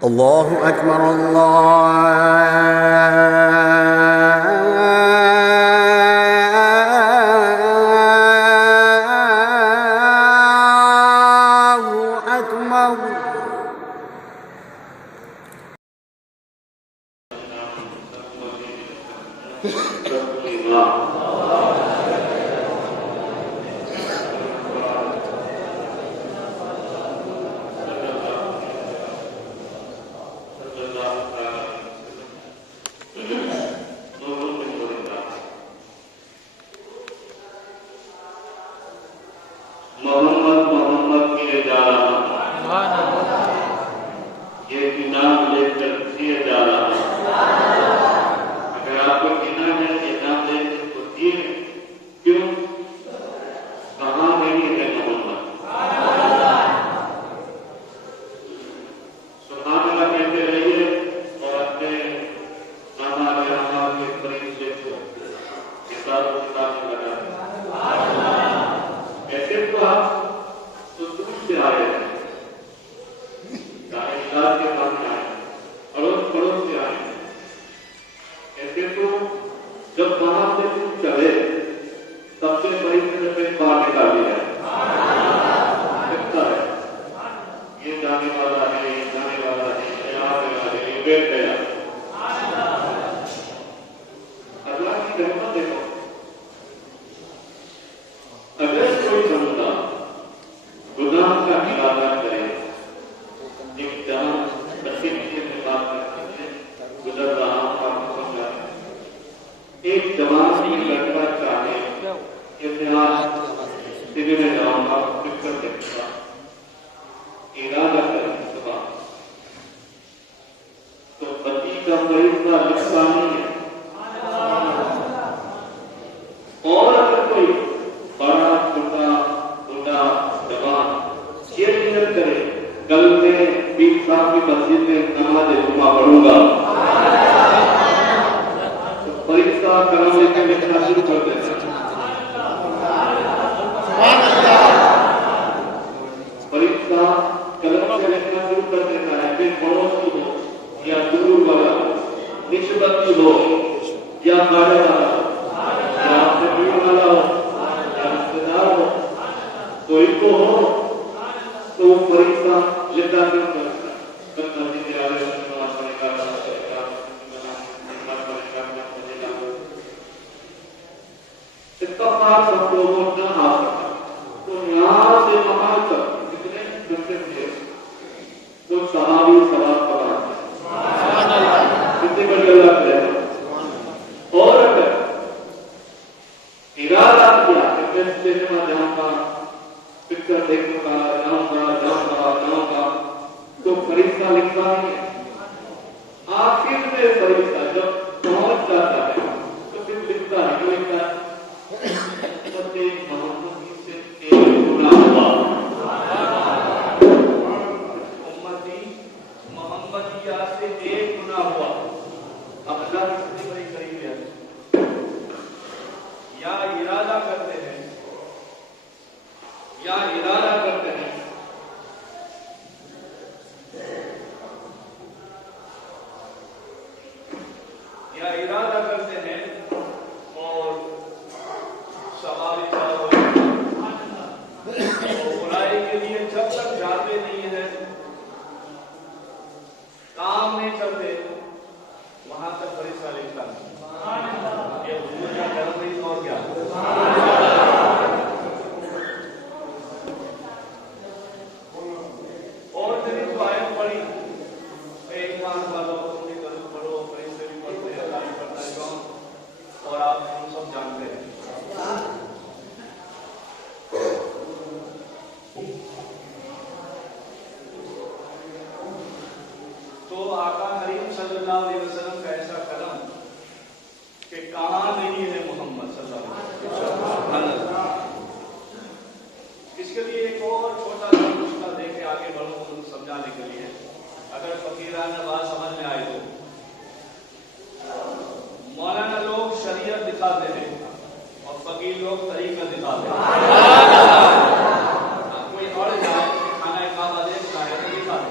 الله أكبر الله أكبر. محمد کیے جا رہا یہ انعام لے کر دیے جا رہا. اگر آپ کو انعام ہے انعام لے کر کو دیے کیوں؟ کہاں نہیں ہے محمد؟ سبحان اللہ کہتے رہیے اور اپنے ہمارے کے قریب سے کتاب میں لگا ایسے تو آپ تو دور سے آئے ہیں دار کے پاس آئے اڑوس پڑوس سے آئے ایسے تو جب وہاں سے تم چلے سب سے بڑی طرف باہر نکال دیا ہے یہ جانے والا ہے یہ جانے والا ہے یہاں سے یہ بیٹھ گیا. اللہ کی رحمت دیکھو اگر کوئی بندہ گناہ کا ارادہ کرے ایک جہاں بچے پیچھے سے بات کرتے ہیں گزر رہا آپ کو سمجھا ایک جوان کی لڑکا چاہے اتحاد سیدھے میں جاؤں گا پھر کر دیکھوں گا ارادہ کریں صبح تو پتی کا فریضہ لکھتا نہیں ہے. اور اگر کوئی بڑا چھوٹا بوڑھا جوان یہ نیت کرے کل میں پیر صاحب کی مسجد میں نماز جمعہ پڑھوں گا تو فریضہ قلم لے کے لکھنا شروع کر دیتے ہیں. فریضہ قلم سے لکھنا شروع کر دیتا ہے. پھر پڑوسی ہو یا دور والا نسبت ہو یا بڑے والا یا اپنے پیر والا ہو یا رشتے دار ہو کوئی کو ہو تو وہ فریضہ لکھنا شروع کرتا ہے. اتفاق سب لوگوں نہ آ سکتا تو یہاں سے وہاں تک کتنے گھنٹے تھے تو صحابی سوال پڑھا کتنے بڑے اللہ ہے. اور اگر ارادہ کیا کہ میں سنیما جاؤں گا پکچر دیکھوں گا جاؤں گا تو فریضہ لکھتا نہیں ہے. آخر میں فریضہ جب پہنچ جاتا ہے تو پھر لکھتا ہے کیوں لکھتا ہے محمدی سے ایک گناہ ہوا امتی محمدیہ سے ایک گناہ ہوا. اب اللہ کتنی بڑی قریب ہے یا ارادہ کرتے ہیں یا ارادہ کرتے ہیں یا ارادہ کرتے ہیں اور سوال برائی کے لیے جب تک جاتے نہیں ہیں کام نہیں کرتے وہاں تک فریضہ لکھتا نہیں. یہ حضور کا کرم نہیں اور کیا. اور تیری جو آیت پڑھی ایمان والوں تم بھی کرو پڑھو فریضے بھی پڑھتے ہیں اللہ بھی پڑھتا ہے کون اور آپ ہم سب جانتے ہیں. تو آقا کریم صلی اللہ علیہ وسلم کا ایسا کرم کہ کہاں نہیں ہے محمد صلی اللہ علیہ وسلم. اس کے لیے ایک اور چھوٹا سا نسخہ دے کے آگے بڑھوں ان کو سمجھانے کے لیے اگر فقیرانہ بات سمجھ میں آئے تو مولانا لوگ شریعت دکھاتے ہیں اور فقیر لوگ طریقہ دکھاتے ہیں. کوئی اڑ جائے کھانا کعبہ دیکھتا ہے تو دکھاتے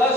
10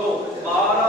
2 12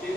3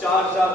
4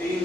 3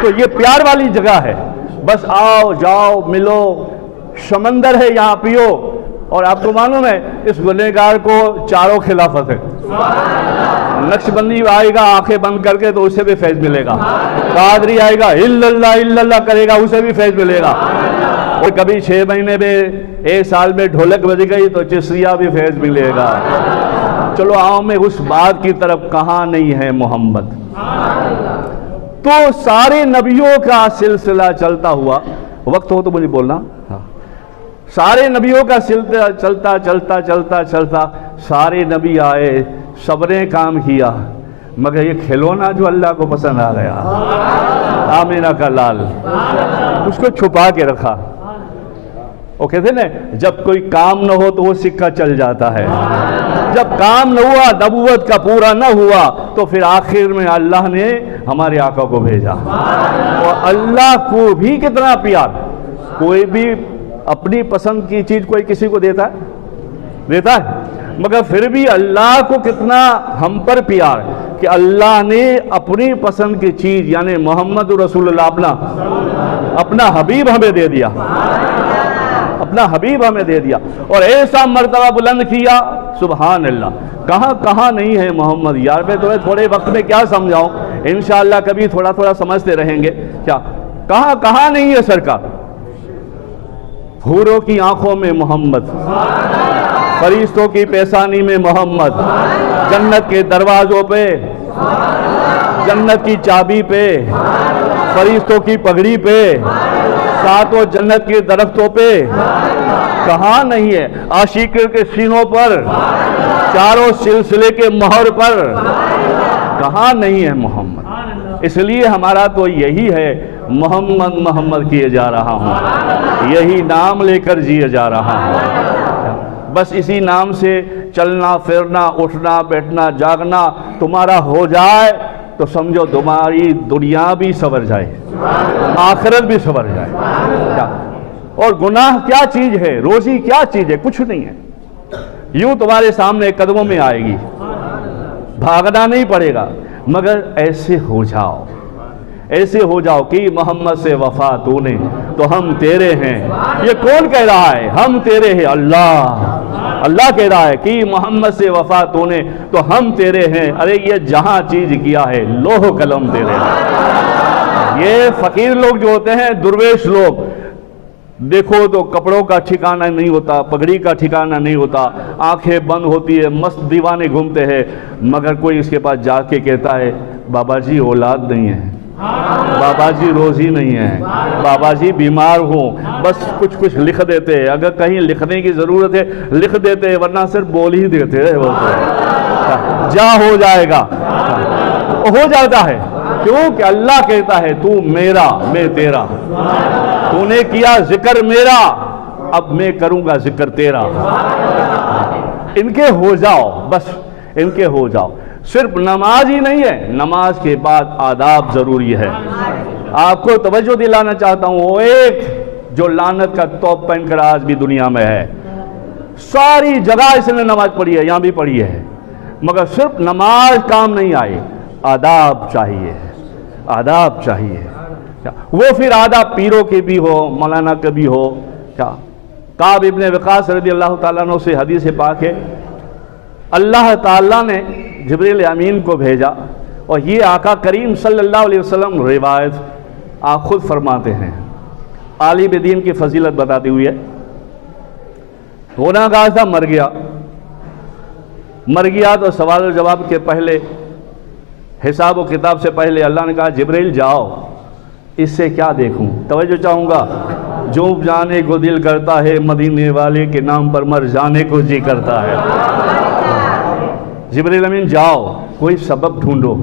تو یہ پیار والی جگہ ہے، بس آؤ جاؤ ملو، سمندر ہے یہاں پیو. اور آپ کو معلوم ہے اس گنہگار کو چاروں خلافت ہے. نقش بندی آئے گا آنکھیں بند کر کے تو اسے بھی فیض ملے گا، قادری آئے گا الا اللہ کرے گا اسے بھی فیض ملے گا، اور کبھی 6 مہینے میں 1 سال میں ڈھولک بج گئی تو چشتیہ بھی فیض ملے گا. چلو آؤ میں اس بات کی طرف، کہاں نہیں ہے محمد. تو سارے نبیوں کا سلسلہ چلتا ہوا، وقت ہو تو مجھے بولنا. سارے نبیوں کا سلسلہ چلتا سارے نبی آئے، سب نے کام کیا، مگر یہ کھلونا جو اللہ کو پسند آ گیا، آمینہ کا لال، اس کو چھپا کے رکھا. وہ کہتے نا جب کوئی کام نہ ہو تو وہ سکہ چل جاتا ہے. جب کام نہ ہوا، نبوت کا پورا نہ ہوا، تو پھر آخر میں اللہ نے ہمارے آقا کو بھیجا. اور اللہ کو بھی کتنا پیار، کوئی بھی اپنی پسند کی چیز کوئی کسی کو دیتا ہے، مگر پھر بھی اللہ کو کتنا ہم پر پیار کہ اللہ نے اپنی پسند کی چیز یعنی محمد رسول اللہ اپنا حبیب ہمیں دے دیا، اپنا حبیب ہمیں دے دیا، اور ایسا مرتبہ بلند کیا. سبحان اللہ. کہاں نہیں ہے محمد. یار میں تمہیں تھوڑے وقت میں کیا سمجھاؤں، انشاءاللہ کبھی تھوڑا سمجھتے رہیں گے. کیا کہاں نہیں ہے سرکار. حوروں کی آنکھوں میں محمد، فرشتوں کی پیشانی میں محمد، جنت کے دروازوں پہ، جنت کی چابی پہ، فرشتوں کی پگڑی پہ، ساتوں جنت کے درختوں پہ. کہاں نہیں ہے. عاشق کے سینوں پر، چاروں سلسلے کے مہر پر، کہاں نہیں ہے محمد. اس لیے ہمارا تو یہی ہے، محمد کیے جا رہا ہوں، یہی نام لے کر جیے جا رہا ہوں. بس اسی نام سے چلنا پھرنا اٹھنا بیٹھنا جاگنا تمہارا ہو جائے تو سمجھو تمہاری دنیا بھی سنور جائے، آخرت بھی سنور جائے. اور گناہ کیا چیز ہے، روزی کیا چیز ہے، کچھ نہیں ہے. یوں تمہارے سامنے قدموں میں آئے گی، بھاگنا نہیں پڑے گا، مگر ایسے ہو جاؤ کہ محمد سے وفا تو نے تو ہم تیرے ہیں. یہ کون کہہ رہا ہے؟ ہم تیرے ہیں. اللہ کہہ رہا ہے کہ محمد سے وفا تو نے تو ہم تیرے ہیں. ارے یہ جہاں چیز کیا ہے لوح قلم تیرے ہیں. یہ فقیر لوگ جو ہوتے ہیں، درویش لوگ، دیکھو تو کپڑوں کا ٹھکانہ نہیں ہوتا، پگڑی کا ٹھکانہ نہیں ہوتا، آنکھیں بند ہوتی ہے، مست دیوانے گھومتے ہیں، مگر کوئی اس کے پاس جا کے کہتا ہے بابا جی اولاد نہیں ہے، بابا جی روزی نہیں ہے، بابا جی بیمار ہوں. بس کچھ لکھ دیتے ہیں، اگر کہیں لکھنے کی ضرورت ہے لکھ دیتے ہیں، ورنہ صرف بول ہی دیتے ہیں. وہ جا ہو جائے گا، ہو جاتا ہے. کیوں کہ اللہ کہتا ہے تو میرا میں تیرا، تو نے کیا ذکر میرا اب میں کروں گا ذکر تیرا. ان کے ہو جاؤ، بس ان کے ہو جاؤ. صرف نماز ہی نہیں ہے، نماز کے بعد آداب ضروری ہے. آپ کو توجہ دلانا چاہتا ہوں، وہ ایک جو لعنت کا توپ پہن کر آج بھی دنیا میں ہے، ساری جگہ اس نے نماز پڑھی ہے، یہاں بھی پڑھی ہے، مگر صرف نماز کام نہیں آئی، آداب چاہیے، آداب چاہیے. وہ پھر آداب پیروں کے بھی ہو، مولانا کے بھی ہو. کیا کعب ابن وقاص رضی اللہ تعالیٰ عنہ سے حدیث پاک ہے، اللہ تعالیٰ نے جبریل امین کو بھیجا، اور یہ آقا کریم صلی اللہ علیہ وسلم روایت آپ خود فرماتے ہیں، عالم دین کی فضیلت بتاتی ہوئی ہے. گناہ گار تھا، مر گیا تو سوال و جواب کے پہلے، حساب و کتاب سے پہلے اللہ نے کہا جبریل جاؤ، اس سے کیا دیکھوں. توجہ چاہوں گا. جو جانے کو دل کرتا ہے، مدینے والے کے نام پر مر جانے کو جی کرتا ہے. جبریل امین جاؤ، کوئی سبب ڈھونڈو.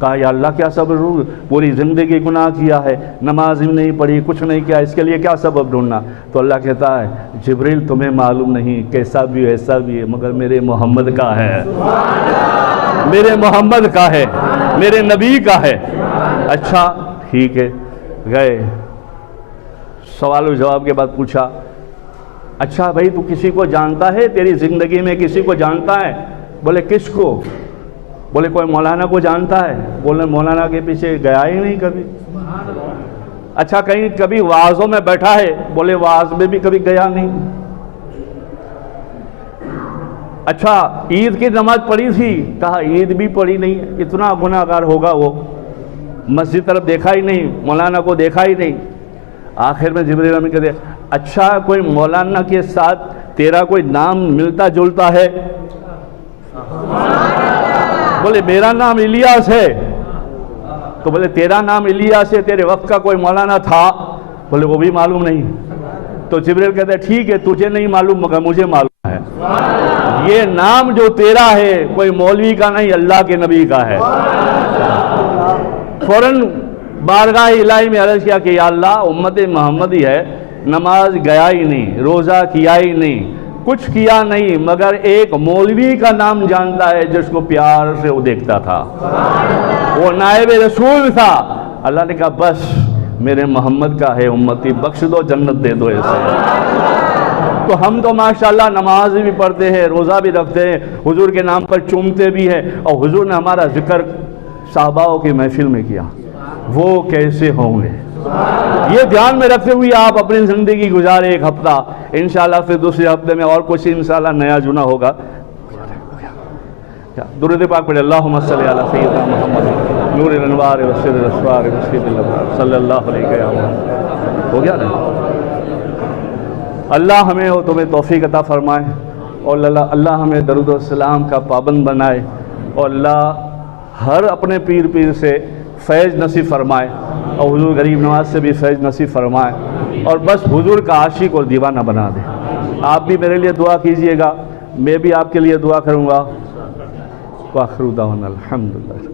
کہا یا اللہ کیا سبب ڈھونڈوں؟ پوری زندگی گناہ کیا ہے، نماز بھی نہیں پڑھی، کچھ نہیں کیا، اس کے لیے کیا سبب ڈھونڈنا؟ تو اللہ کہتا ہے جبریل تمہیں معلوم نہیں، کیسا بھی ایسا بھی ہے، مگر میرے محمد کا ہے، میرے محمد کا ہے، میرے نبی کا ہے. اچھا ٹھیک ہے. گئے، سوال و جواب کے بعد پوچھا اچھا بھائی تو کسی کو جانتا ہے، تیری زندگی میں کسی کو جانتا ہے؟ بولے کس کو؟ بولے کوئی مولانا کو جانتا ہے؟ بولے مولانا کے پیچھے گیا ہی نہیں کبھی. اچھا کہیں کبھی وعظوں میں بیٹھا ہے؟ بولے وعظ میں بھی کبھی گیا نہیں۔ اچھا عید کی نماز پڑھی تھی؟ کہا عید بھی پڑھی نہیں۔ اتنا گناہ گار ہوگا وہ، مسجد طرف دیکھا ہی نہیں، مولانا کو دیکھا ہی نہیں۔ آخر میں جبریل امین کہتے اچھا کوئی مولانا کے ساتھ تیرا کوئی نام ملتا جلتا ہے؟ بولے میرا نام الیاس ہے۔ تو بولے تیرا نام الیاس ہے، تیرے وقت کا کوئی مولانا تھا؟ بولے وہ بھی معلوم نہیں۔ تو جبریل کہتے ہیں ٹھیک ہے تجھے نہیں معلوم مگر مجھے معلوم ہے، یہ نام جو تیرا ہے کوئی مولوی کا نہیں، اللہ کے نبی کا ہے۔ فوراً بارگاہ الہی میں عرض کیا کہ یا اللہ امت محمدی ہے، نماز گیا ہی نہیں، روزہ کیا ہی نہیں، کچھ کیا نہیں، مگر ایک مولوی کا نام جانتا ہے جس کو پیار سے وہ دیکھتا تھا، وہ نائب رسول تھا۔ اللہ نے کہا بس میرے محمد کا ہے امتی، بخش دو، جنت دے دو اسے۔ تو ہم تو ماشاءاللہ نماز بھی پڑھتے ہیں، روزہ بھی رکھتے ہیں، حضور کے نام پر چومتے بھی ہیں، اور حضور نے ہمارا ذکر صحاباؤں کی محفل میں کیا، وہ کیسے ہوں گے؟ یہ دھیان میں رکھتے ہوئے آپ اپنی زندگی گزارے ایک ہفتہ، انشاءاللہ پھر دوسرے ہفتے میں اور کچھ انشاءاللہ نیا جنا ہوگا۔ درود پاک پڑھے، اللہم صلی علی سیدنا محمد نور الانوار وسر الاسوار مسجد الابرار صلی اللہ علیہ وسلم۔ ہو گیا نا؟ اللہ ہمیں اور تمہیں توفیق عطا فرمائے، اور اللہ ہمیں درود و سلام کا پابند بنائے، اور اللہ ہر اپنے پیر سے فیض نصیب فرمائے، اور حضور غریب نواز سے بھی فیض نصیب فرمائے، اور بس حضور کا عاشق اور دیوانہ بنا دے۔ آپ بھی میرے لیے دعا کیجئے گا، میں بھی آپ کے لیے دعا کروں گا۔ وآخر دعوانا الحمدللہ۔